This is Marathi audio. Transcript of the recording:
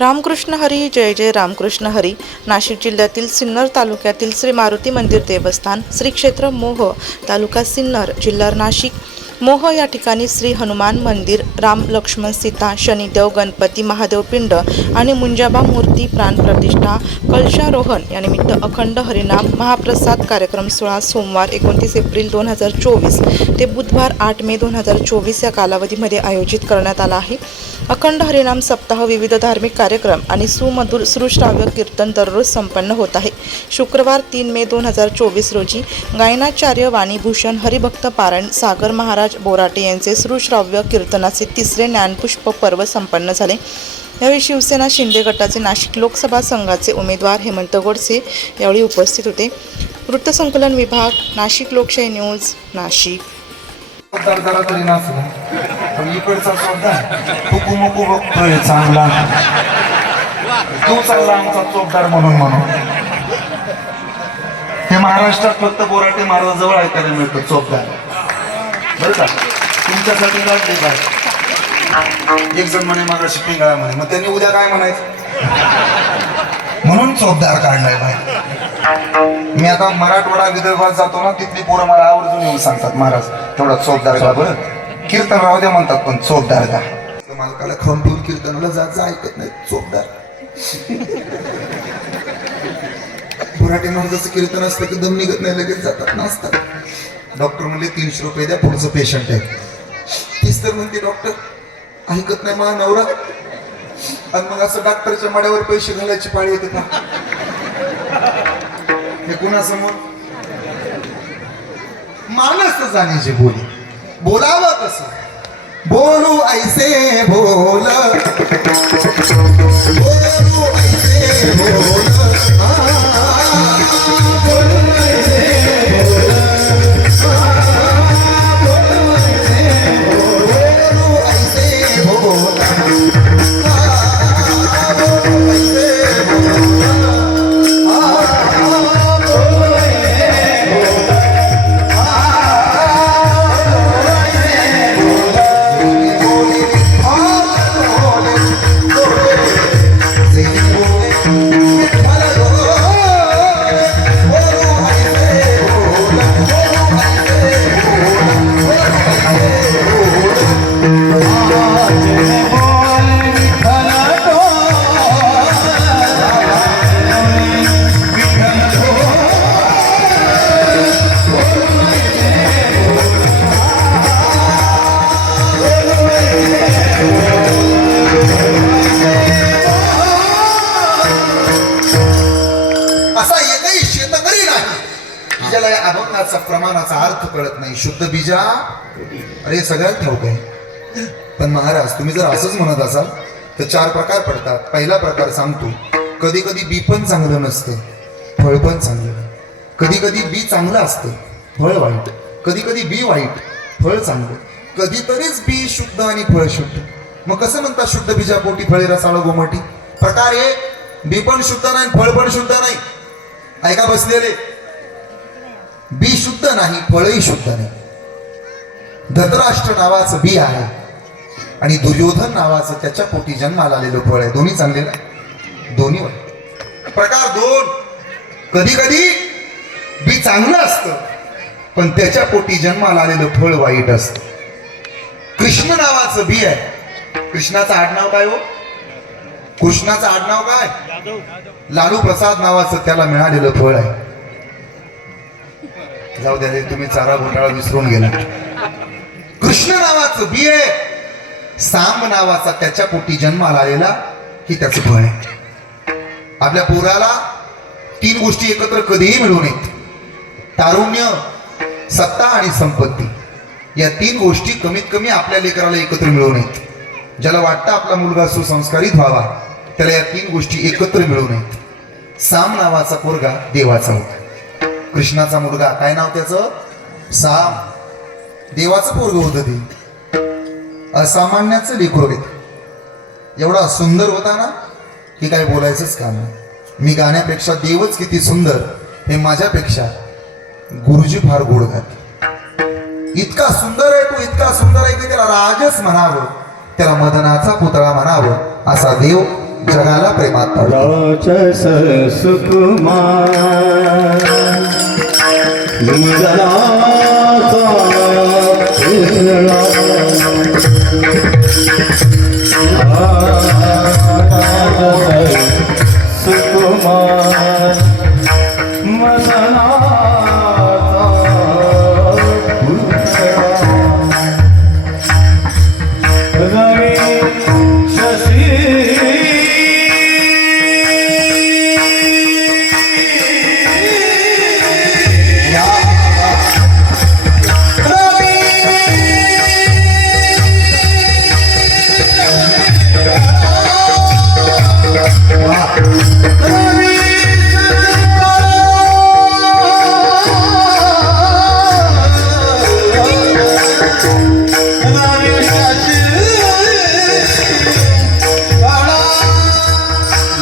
रामकृष्ण हरी जय जय रामकृष्ण हरी. नाशिक जिल्ह्यातील सिन्नर तालुक्यातील श्री मारुती मंदिर देवस्थान श्री क्षेत्र मोह तालुका सिन्नर जिल्हा नाशिक. मोह या ठिकाणी श्री हनुमान मंदिर राम लक्ष्मण सीता शनिदेव गणपती महादेव पिंड आणि मुंजाबा मूर्ती प्राणप्रतिष्ठा कलशारोहण यानिमित्त अखंड हरिनाम महाप्रसाद कार्यक्रम सोळा सोमवार एकोणतीस एप्रिल दोन हजार चोवीस ते बुधवार आठ मे दोन हजार चोवीस या कालावधीमध्ये आयोजित करण्यात आला आहे. अखंड हरिनाम सप्ताह विविध धार्मिक कार्यक्रम आणि सुमधुर सुश्राव्य कीर्तन दररोज संपन्न होत आहे. शुक्रवार तीन मे दोन हजार चोवीस रोजी गायनाचार्य वाणीभूषण हरिभक्त पारण सागर महाराज बोराटे यांचे सुश्राव्य कीर्तनाचे तिसरे ज्ञानपुष्प पर्व संपन्न झाले. यावेळी शिवसेना शिंदे गटाचे नाशिक लोकसभा संघाचे उमेदवार हेमंत गोडसे यावेळी उपस्थित होते. वृत्तसंकलन विभाग नाशिक लोकशाही न्यूज नाशिक. चांगला. तो चांगला आमचा चोपदार म्हणून म्हणून. हे महाराष्ट्रात फक्त बोराटे महाराजाजवळ ऐकायला मिळतं चोपदार. बरं का. तुमच्यासाठी लागले काय एक जण म्हणे मागाशी पिंगळा म्हणे. मग त्यांनी उद्या काय म्हणायचं? म्हणून चोपदार काढलाय बाहेर मी आता मराठवाडा विदर्भात जातो ना तिथली पोरं मला आवर्जून येऊन सांगतात महाराज तेवढा चोपदार का बरं? कीर्तन राहू द्या म्हणतात पण चोपदार का? मालकाला खाऊन पिऊन कीर्तनाला जात ऐकत नाही चोपदार. मराठी महाराजाचं कीर्तन असलं की दम निघत नाही लगेच जातात नाचतात. डॉक्टर म्हणले तीनशे रुपये द्या पुढचं पेशंट आहे. तीच तर म्हणते डॉक्टर ऐकत नाही मा नवरा. आणि मग असं डॉक्टरच्या मड्यावर पैसे घालायची पाळी येते का? हे कुणासमोर? मानस जाण्याची बोली. बोलावं कसं बोलू ऐसे बोल. आपल्याला या अभंगाचा प्रमाणाचा अर्थ कळत नाही. शुद्ध बीजा? अरे सगळ्यात ठाऊक आहे. पण महाराज तुम्ही जर असंच म्हणत असाल तर चार प्रकार पडतात. पहिला प्रकार सांगतो. कधी कधी बी पण चांगलं नसते. फळ पण चांगलं. कधी कधी बी चांगलं असतं. फळ वाईट. कधी कधी बी वाईट. फळ चांगलं. कधीतरीच बी शुद्ध आणि फळ शुद्ध. मग कसं म्हणतात शुद्ध बीजा पोटी फळे रसाळ गोमटी? प्रकार एक बी पण शुद्ध नाही फळ पण शुद्ध नाही. ऐका बसलेले. बी शुद्ध नाही फळही शुद्ध नाही. धतराष्ट्र नावाचं बी आहे आणि दुर्योधन नावाचं त्याच्या पोटी जन्माला आलेलं फळ आहे. दोन्ही चांगले नाही दोन्ही प्रकार दोन. कधी कधी बी चांगलं असतं पण त्याच्या पोटी जन्माला आलेलं फळ वाईट असतं. कृष्ण नावाचं बी आहे. कृष्णाचं आडनाव काय हो? कृष्णाचं आडनाव काय? लालू प्रसाद नावाचं त्याला मिळालेलं फळ आहे. जाऊ द्या तुम्ही चारा घोटाळा विसरून गेला. कृष्ण नावाचं बी आहे नावाचा त्याच्या पोटी जन्माला आलेला ही त्याचं फळ आहे. आपल्या पोराला तीन गोष्टी एकत्र कधीही मिळू नयेत. तारुण्य सत्ता आणि संपत्ती. या तीन गोष्टी कमीत कमी आपल्या लेकराला एकत्र मिळू नयेत. ज्याला वाटतं आपला मुलगा सुसंस्कारित व्हावा त्याला या तीन गोष्टी एकत्र मिळू नयेत. साम नावाचा पोरगा देवाचा होता. कृष्णाचा मुलगा. काय नाव त्याचं? साम देवाचं पोरग होतं ते. असामान्याचं लेकरू एवढा सुंदर होता ना की काय बोलायचंच का नाही. मी गाण्यापेक्षा देवच किती सुंदर हे माझ्यापेक्षा गुरुजी फार गोड गाते. इतका सुंदर आहे तो इतका सुंदर आहे की त्याला राजच म्हणावं. त्याला मदनाचा पुतळा म्हणावं असा देव जगाला प्रेमात पाडतो राजस सुकुमार